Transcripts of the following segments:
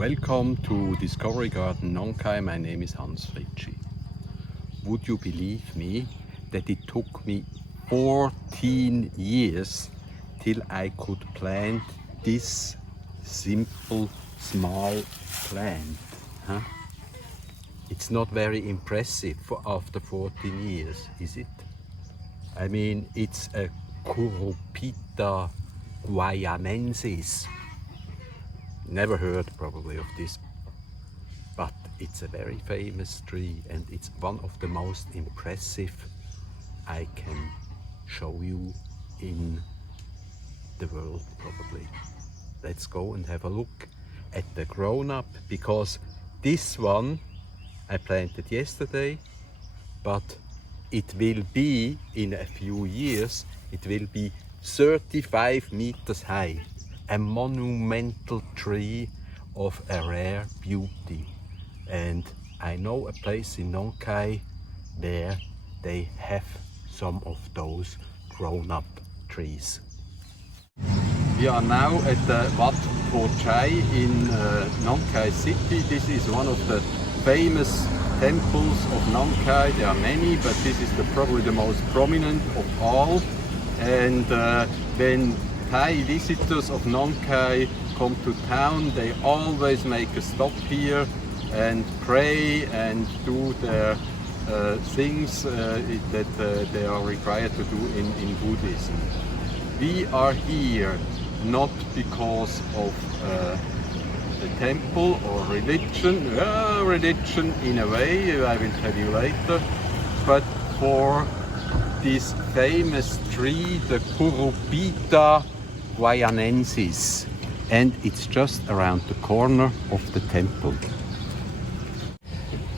Welcome to Discovery Garden Nong Khai. My name is Fritschi. Would you believe me that it took me 14 years till I could plant this simple small plant? Huh? It's not very impressive after 14 years, is it? I mean, it's a Curupita guayanensis. Never heard probably of this, but it's a very famous tree and it's one of the most impressive I can show you in the world probably. Let's go and have a look at the grown-up, because this one I planted yesterday, but it will be in a few years, it will be 35 meters high. A monumental tree of a rare beauty. And I know a place in Nong Khai where they have some of those grown-up trees. We are now at the Wat Pho Chai in Nong Khai city. This is one of the famous temples of Nong Khai. There are many, but this is probably the most prominent of all. And when Thai visitors of Nong Khai come to town, they always make a stop here and pray and do their things that they are required to do in Buddhism. We are here not because of the temple or religion, religion in a way, I will tell you later, but for this famous tree, the Curupita guayanensis, and it's just around the corner of the temple.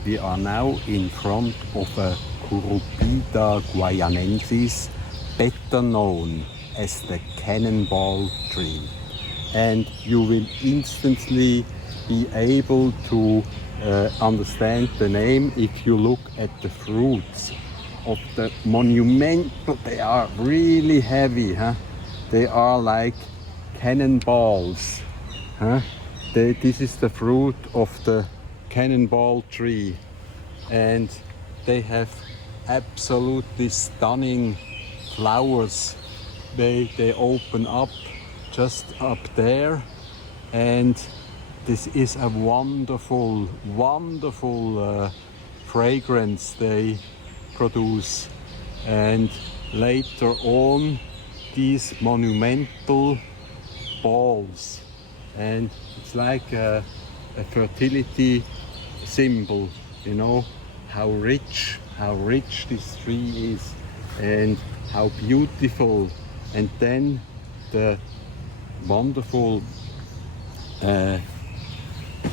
We are now in front of a Curupita guayanensis, better known as the Cannonball tree, and you will instantly be able to understand the name if you look at the fruits of the monumental. They are really heavy, huh? They are like cannonballs, huh? This is the fruit of the cannonball tree, and they have absolutely stunning flowers. They open up just up there, and this is a wonderful fragrance they produce. And later on, these monumental balls, and it's like a fertility symbol, you know, how rich this tree is and how beautiful. And then the wonderful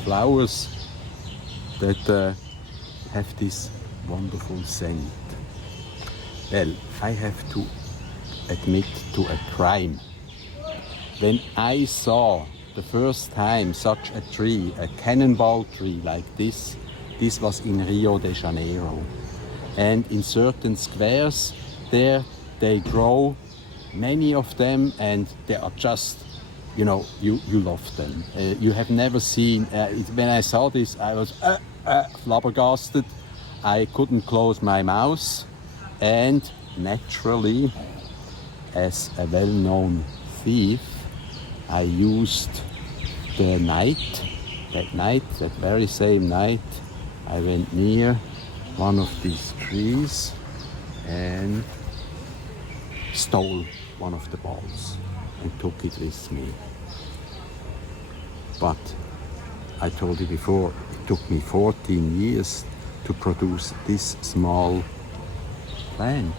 flowers that have this wonderful scent. Well, I have to admit to a crime. When I saw the first time such a tree, a cannonball tree like this was in Rio de Janeiro. And in certain squares there, they grow many of them, and they are just, you know, you love them. You have never seen, when I saw this, I was flabbergasted. I couldn't close my mouth, and naturally, as a well-known thief, I used that very same night, I went near one of these trees and stole one of the balls and took it with me. But I told you before, it took me 14 years to produce this small plant.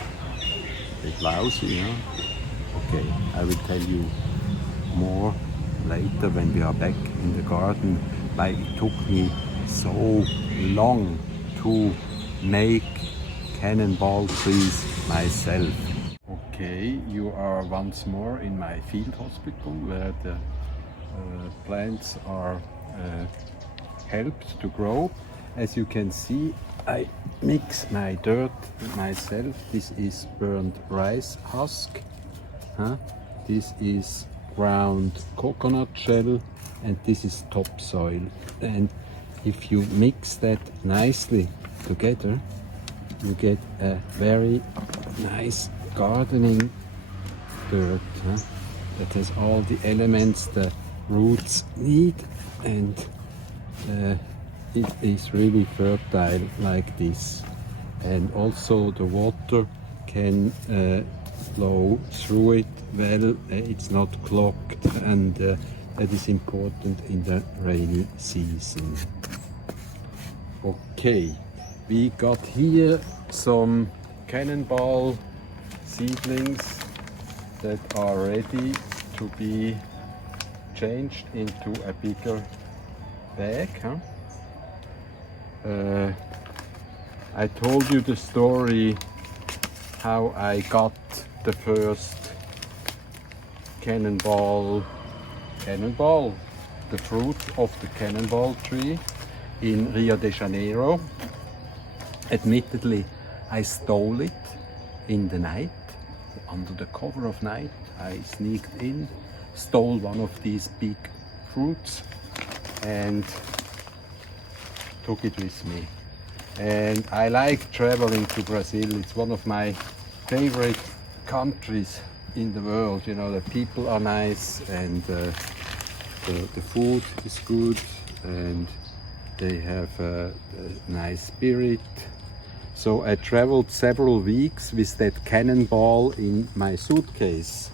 A bit lousy, huh? Okay, I will tell you more later when we are back in the garden why it took me so long to make cannonball trees myself. Okay, you are once more in my field hospital where the plants are helped to grow. As you can see, I mix my dirt myself. This is burnt rice husk. This is ground coconut shell, and this is topsoil. And if you mix that nicely together, you get a very nice gardening dirt, huh? That has all the elements the roots need, and it is really fertile like this. And also the water can flow through it well, it's not clogged, and that is important in the rainy season. Okay, we got here some Cannonball seedlings that are ready to be changed into a bigger bag. I told you the story how I got the first cannonball, the fruit of the cannonball tree in Rio de Janeiro. Admittedly, I stole it in the night, under the cover of night. I sneaked in, stole one of these big fruits and took it with me. And I like traveling to Brazil. It's one of my favorite countries in the world. You know, the people are nice, and the food is good, and they have a nice spirit. So I traveled several weeks with that Cannonball in my suitcase.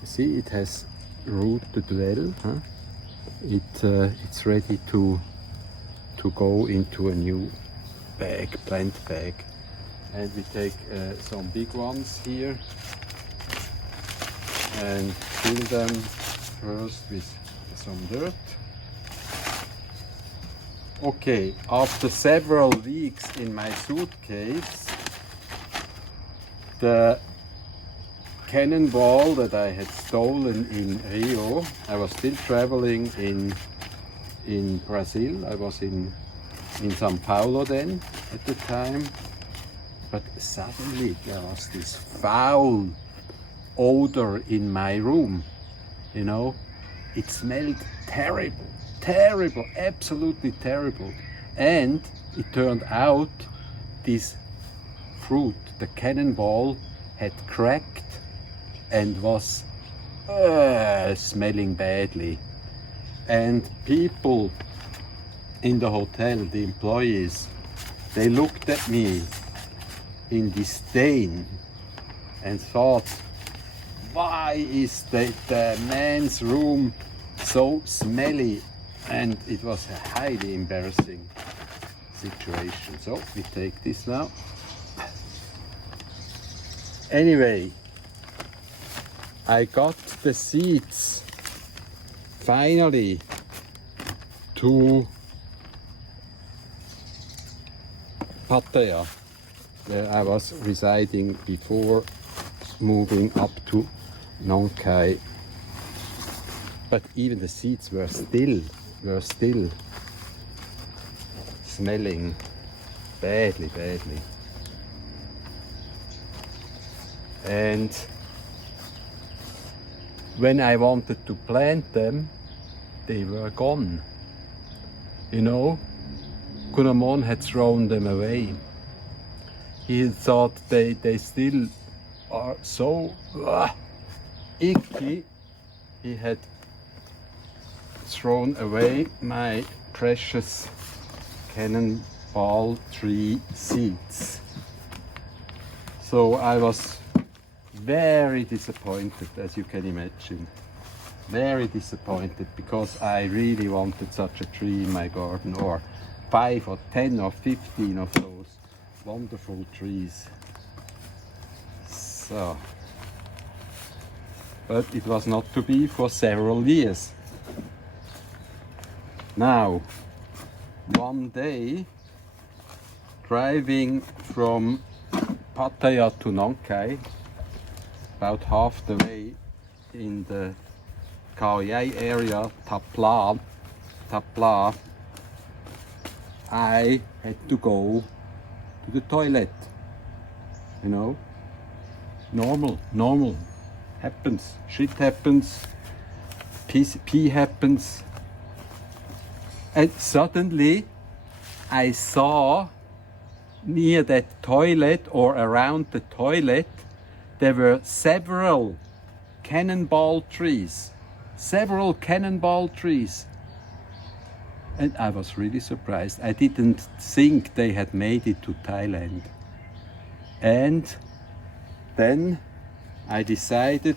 You see, it has rooted well. Huh? It's ready to go into a new bag, plant bag. And we take some big ones here and fill them first with some dirt. Okay, after several weeks in my suitcase, the Cannonball that I had stolen in Rio, I was still traveling in Brazil. I was in São Paulo then at the time, but suddenly there was this foul odor in my room. You know, it smelled terrible, terrible, absolutely terrible. And it turned out this fruit, the Cannonball, had cracked and was smelling badly. And people in the hotel, the employees, they looked at me in disdain and thought, why is the man's room so smelly? And it was a highly embarrassing situation. So we take this now. Anyway, I got the seeds finally to Pattaya, where I was residing before moving up to Nong Khai. But even the seeds were still smelling badly. And when I wanted to plant them, they were gone. You know, Kunamon had thrown them away. He thought they still are so icky. He had thrown away my precious Cannonball tree seeds. So I was very disappointed, as you can imagine. Very disappointed, because I really wanted such a tree in my garden, or 5 or 10 or 15 of those wonderful trees. So, but it was not to be for several years. Now, one day, driving from Pattaya to Nong Khai, about half the way in the Khao Yai area, Tapla, I had to go to the toilet. You know, normal happens. Shit happens. Pee happens. And suddenly I saw near that toilet or around the toilet there were several cannonball trees. And I was really surprised. I didn't think they had made it to Thailand. And then I decided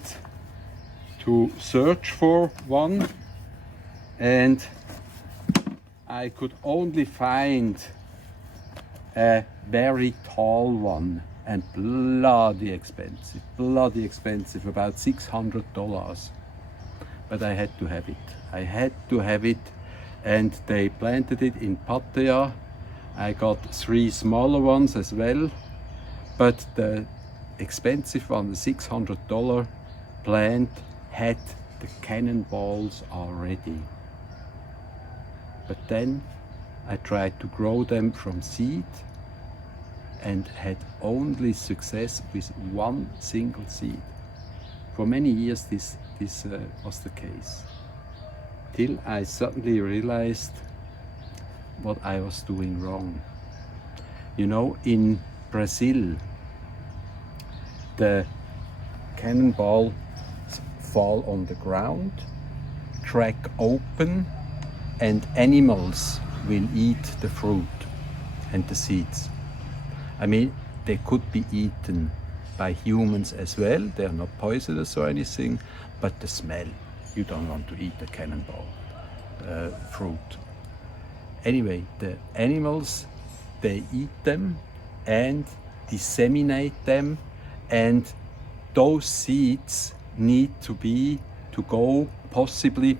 to search for one, and I could only find a very tall one, and bloody expensive, about $600. But I had to have it. And they planted it in Pattaya. I got 3 smaller ones as well, but the expensive one, the $600 plant, had the cannonballs already. But then I tried to grow them from seed and had only success with one single seed. For many years this was the case, till I suddenly realized what I was doing wrong. You know, in Brazil, the cannonballs fall on the ground, crack open, and animals will eat the fruit and the seeds. I mean, they could be eaten by humans as well. They are not poisonous or anything, but the smell, you don't want to eat the cannonball fruit. Anyway, the animals, they eat them and disseminate them, and those seeds need to possibly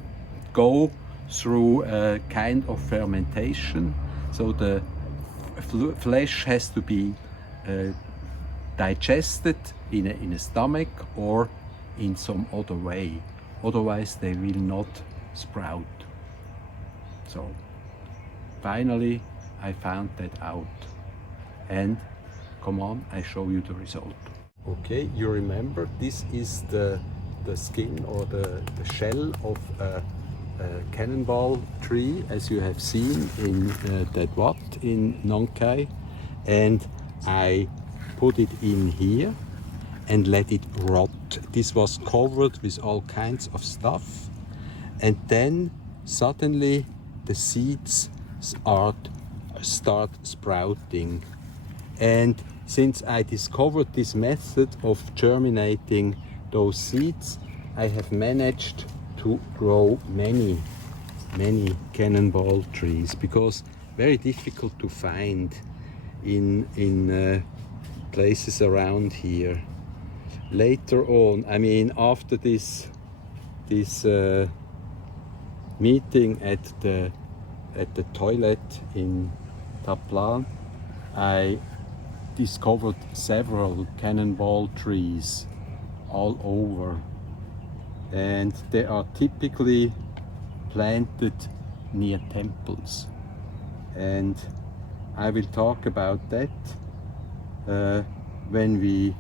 go through a kind of fermentation. So the flesh has to be digested in a stomach or in some other way. Otherwise they will not sprout. So finally I found that out. And come on, I show you the result. Okay, you remember this is the skin or the shell of a cannonball tree, as you have seen in that wat in Nong Khai, and I put it in here and let it rot. This was covered with all kinds of stuff, and then suddenly the seeds start sprouting. And since I discovered this method of germinating those seeds, I have managed to grow many cannonball trees, because very difficult to find in places around here. Later on, I mean, after this meeting at the toilet in Taplan, I discovered several cannonball trees all over, and they are typically planted near temples, and I will talk about that when we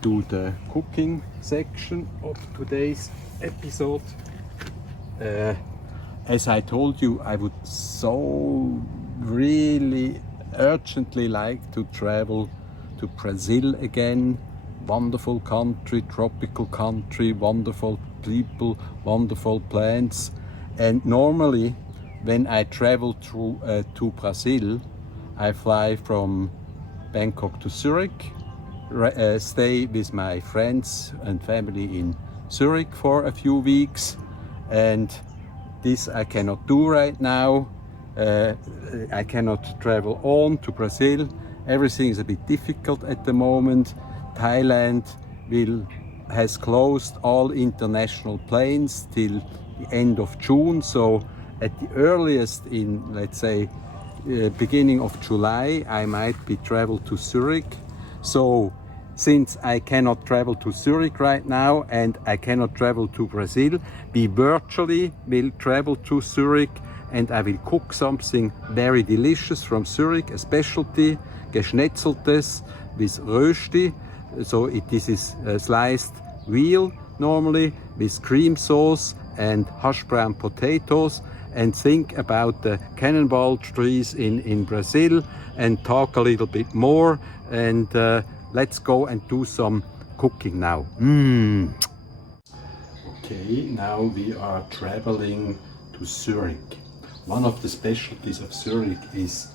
do the cooking section of today's episode. As I told you, I would so really urgently like to travel to Brazil again. Wonderful country, tropical country, wonderful people, wonderful plants. And normally when I travel to Brazil, I fly from Bangkok to Zurich, stay with my friends and family in Zurich for a few weeks, and this I cannot do right now. I cannot travel on to Brazil. Everything is a bit difficult at the moment. Thailand has closed all international planes till the end of June, so at the earliest in, let's say, beginning of July, I might be travel to Zurich. So since I cannot travel to Zurich right now and I cannot travel to Brazil, we virtually will travel to Zurich, and I will cook something very delicious from Zurich, a specialty, Geschnetzeltes with Rösti. So this is sliced veal normally with cream sauce and hash brown potatoes, and think about the cannonball trees in Brazil and talk a little bit more, and let's go and do some cooking now. Okay, now we are traveling to Zurich. One of the specialties of Zurich is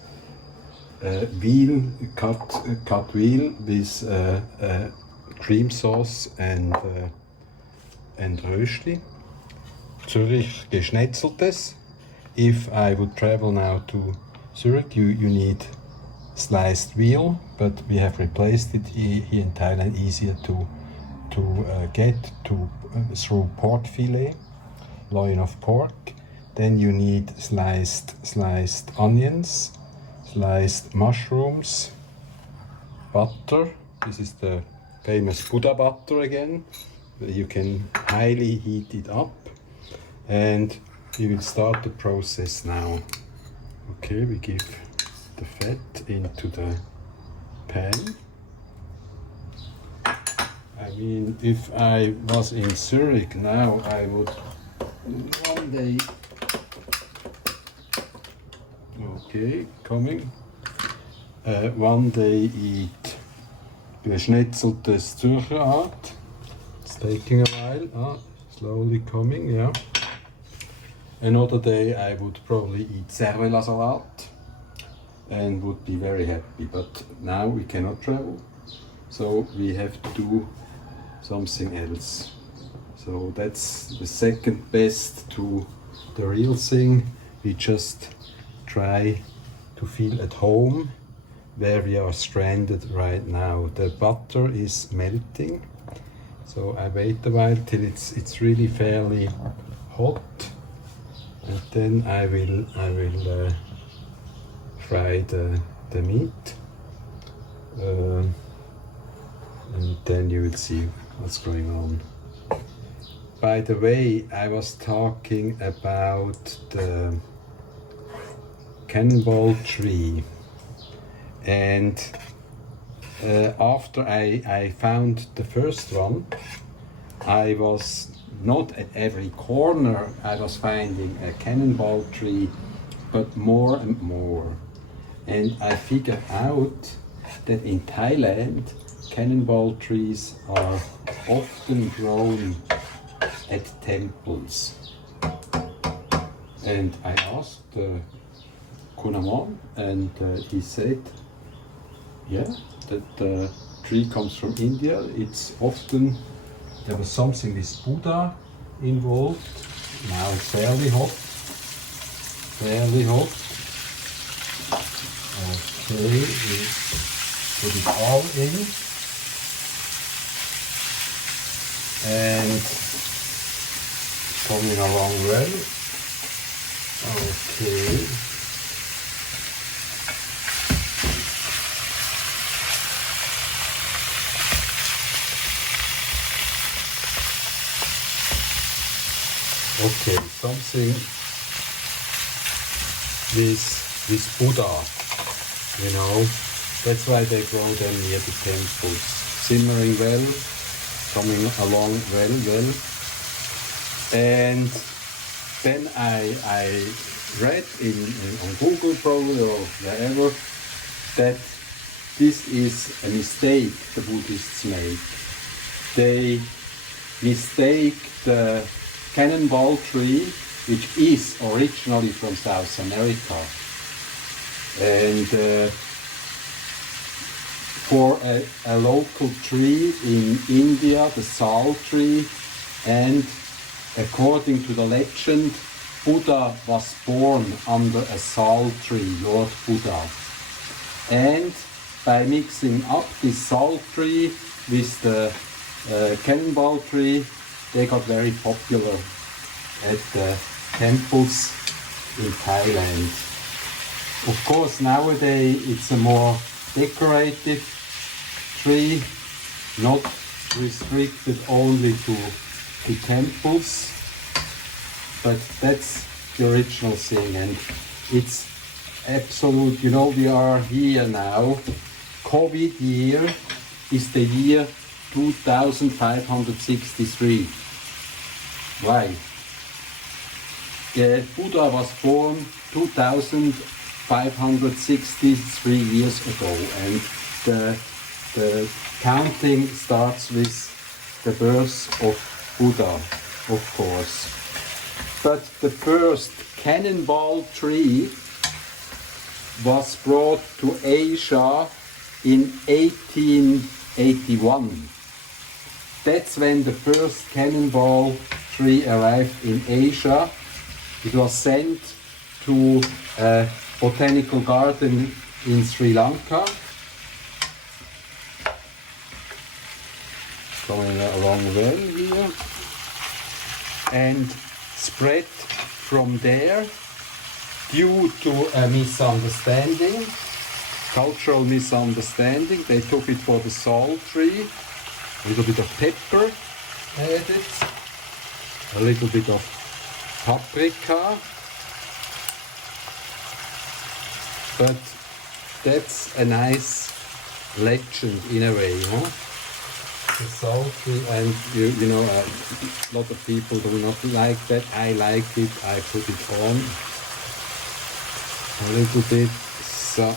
veal, cut veal with cream sauce and Rösti. Zurich geschnetzeltes. If I would travel now to Zurich, you need sliced veal, but we have replaced it here in Thailand, easier to get through pork fillet, loin of pork. Then you need sliced onions, sliced mushrooms, butter. This is the famous Buddha butter again. You can highly heat it up, and we will start the process now. Okay, we give the fat into the pan. I mean, if I was in Zurich now, I would one day, okay, coming, one day eat geschnetzeltes Zürcher Art. It's taking a while, slowly coming, yeah. Another day I would probably eat cervela salat and would be very happy, but now we cannot travel, so we have to do something else. So that's the second best to the real thing. We just try to feel at home where we are stranded right now. The butter is melting, so I wait a while till it's really fairly hot, and then I will fry the meat, and then you will see what's going on. By the way, I was talking about the cannonball tree, and after I found the first one, I was not at every corner I was finding a cannonball tree, but more and more. And I figured out that in Thailand, cannonball trees are often grown at temples. And I asked Kunamon, and he said, yeah, that the tree comes from India. It's often, there was something with Buddha involved. Now it's fairly hot. Fairly hot. Okay, we put it all in. And coming along well. Okay. Okay, something with Buddha, you know, that's why they grow them near the temples. Simmering well, coming along well. And then I read on Google probably or wherever that this is a mistake the Buddhists make. They mistake the cannonball tree, which is originally from South America, and for a local tree in India, the sal tree, and according to the legend, Buddha was born under a sal tree, Lord Buddha. And by mixing up this sal tree with the cannonball tree, they got very popular at the temples in Thailand. Of course, nowadays it's a more decorative tree, not restricted only to temples, but that's the original thing, and it's absolute, you know, we are here now. COVID year is the year 2563. Why? Buddha was born 2563 years ago, and the counting starts with the birth of Buddha, of course. But the first cannonball tree was brought to Asia in 1881. That's when the first cannonball tree arrived in Asia. It was sent to a botanical garden in Sri Lanka. Going along well here. And spread from there due to a misunderstanding, cultural misunderstanding. They took it for the salt tree, a little bit of pepper added, a little bit of paprika, but that's a nice legend in a way, huh? The salt tree, and you know, a lot of people do not like that. I like it. I put it on a little bit. So,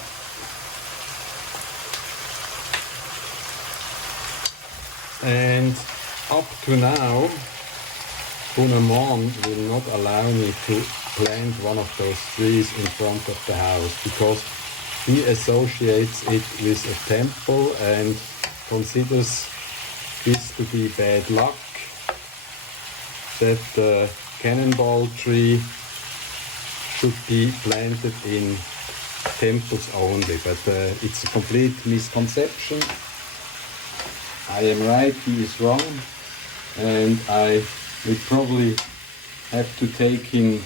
and up to now, Cannonball will not allow me to plant one of those trees in front of the house because he associates it with a temple and considers this to be bad luck, that the cannonball tree should be planted in temples only, but it's a complete misconception. I am right, he is wrong, and I will probably have to take him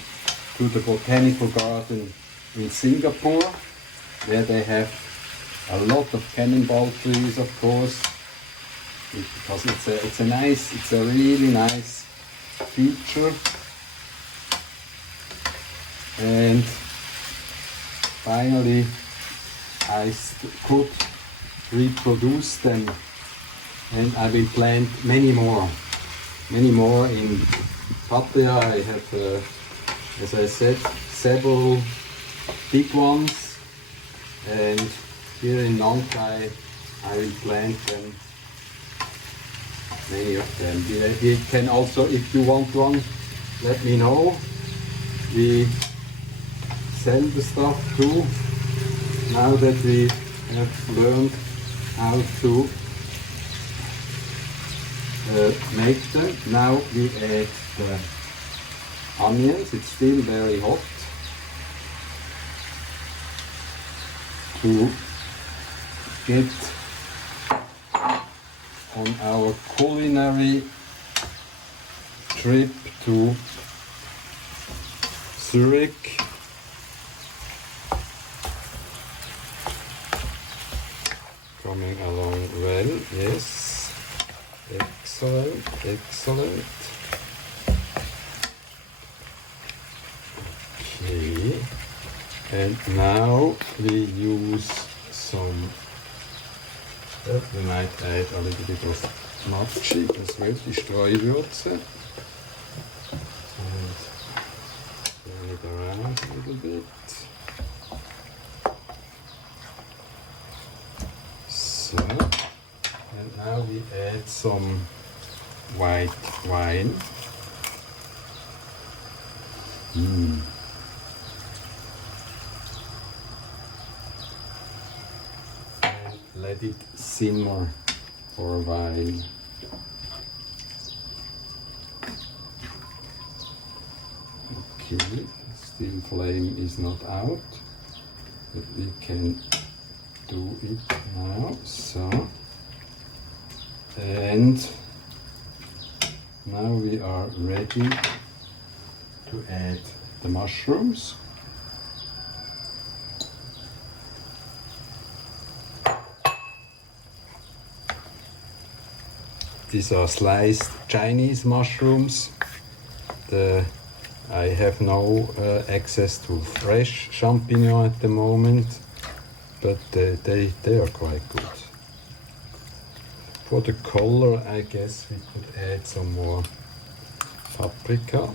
to the botanical garden in Singapore, where they have a lot of cannonball trees, of course, because it's a really nice feature, and finally I could reproduce them, and I will plant many more in Pattaya. I have, as I said, several big ones, and here in Nong Khai I will plant them. Many of them. You can also, if you want one, let me know. We sell the stuff too. Now that we have learned how to make them, now we add the onions. It's still very hot. To get on our culinary trip to Zurich. Coming along well, yes. Excellent, excellent. Okay, and now we use some. We might add a little bit of Fritschi, das will die Streuwürze. And turn it around a little bit. So, and now we add some white wine. Let it simmer for a while. Okay, still flame is not out, but we can do it now. So, and now we are ready to add the mushrooms. These are sliced Chinese mushrooms. I have no access to fresh champignon at the moment, but they are quite good. For the color, I guess we could add some more paprika.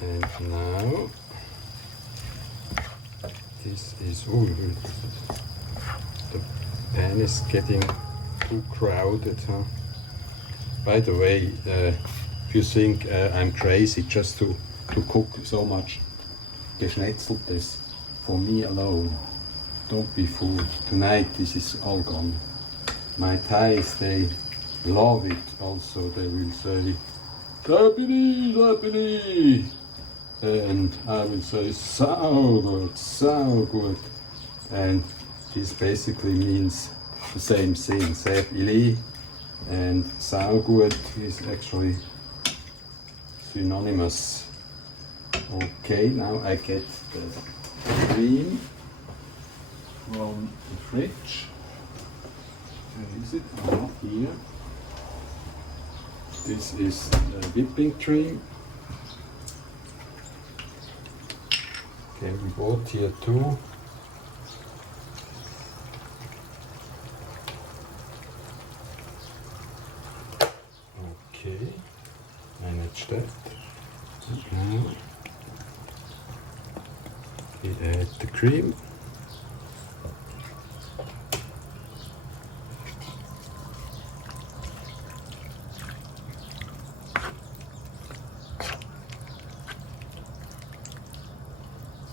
And now this is, oh, the pan is getting too crowded, huh? By the way, if you think I'm crazy just to cook so much Geschnetzeltes for me alone, don't be fooled. Tonight this is all gone. My Thais, they love it also. They will say, Sapini, Sapini. And I will say, so good. And this basically means the same thing. Sapili and saugut is actually synonymous. Okay, now I get the cream from the fridge. Where is it? Oh, not here. This is the whipping cream. Okay, we bought here two. Okay, manage that. Now we add the cream.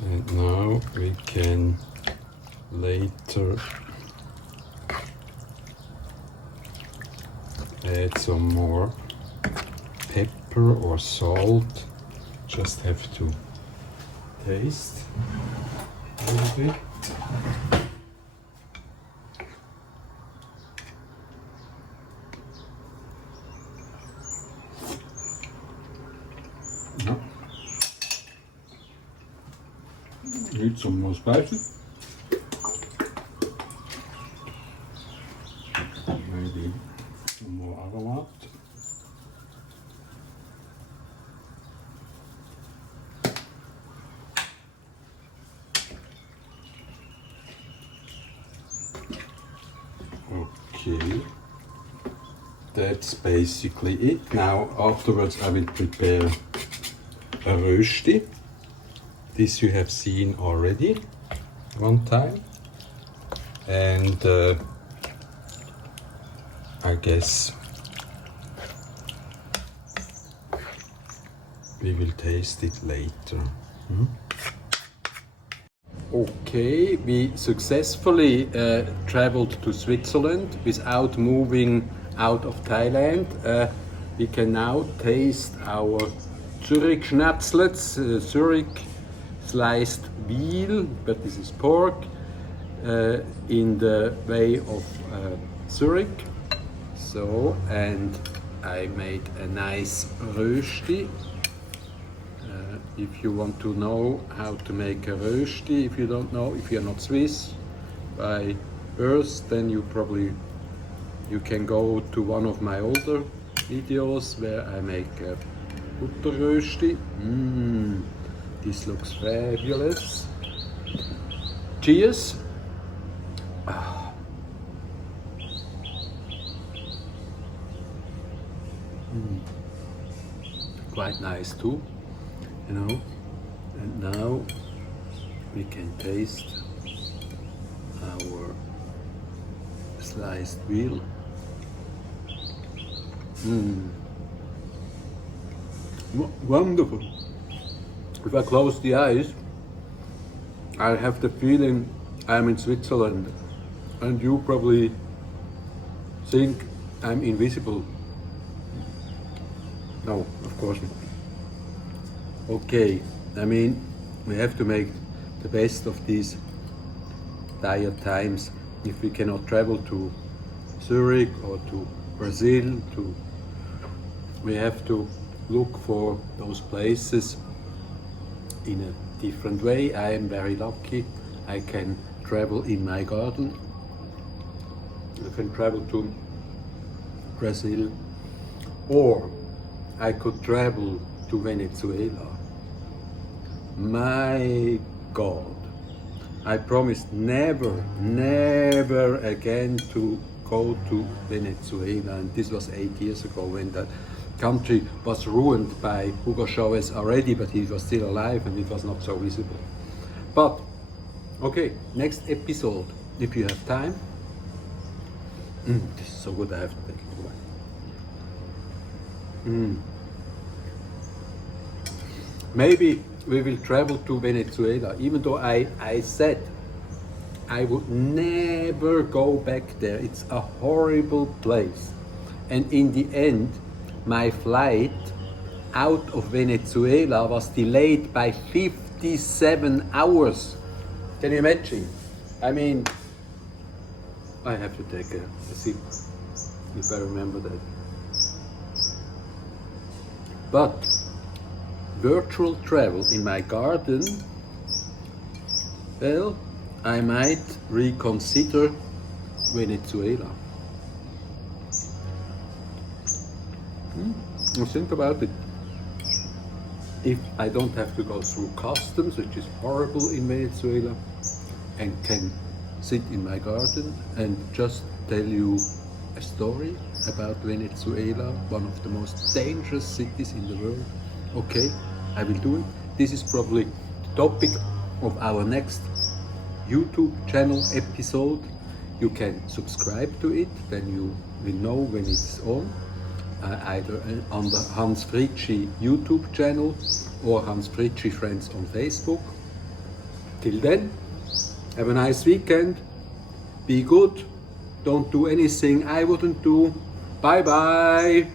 And now we can later add some more pepper or salt. Just have to taste a little bit. No. Need some more spices. Maybe some more aromat. Okay, that's basically it. Now afterwards I will prepare a rösti. This you have seen already one time, and I guess we will taste it later. Okay, we successfully traveled to Switzerland without moving out of Thailand. We can now taste our Zurich Schnatzlets, Zurich sliced veal, but this is pork, in the way of Zurich. So, and I made a nice rösti. If you want to know how to make a rösti, if you don't know, if you're not Swiss by birth, then you can go to one of my older videos where I make a butter rösti. This looks fabulous. Cheers. Quite nice too, you know. And now we can taste our sliced veal. Wonderful. If I close the eyes, I have the feeling I'm in Switzerland, and you probably think I'm invisible. No, of course not. Okay, I mean, we have to make the best of these dire times. If we cannot travel to Zurich or to Brazil, we have to look for those places in a different way. I am very lucky. I can travel in my garden. I can travel to Brazil, or I could travel to Venezuela. My God, I promised never again to go to Venezuela, and this was 8 years ago when that country was ruined by Hugo Chavez already, but he was still alive and it was not so visible. But okay, next episode, if you have time. This is so good, I have to take it away. Maybe we will travel to Venezuela, even though I said I would never go back there. It's a horrible place. And in the end, my flight out of Venezuela was delayed by 57 hours. Can you imagine? I mean, I have to take a sip if I remember that. But virtual travel in my garden, well, I might reconsider Venezuela. Think about it. If I don't have to go through customs, which is horrible in Venezuela, and can sit in my garden and just tell you a story about Venezuela, one of the most dangerous cities in the world, okay, I will do it. This is probably the topic of our next YouTube channel episode. You can subscribe to it, then you will know when it's on, either on the Hans Fritschi YouTube channel or Hans Fritschi Friends on Facebook. Till then, have a nice weekend, be good, don't do anything I wouldn't do. Bye bye.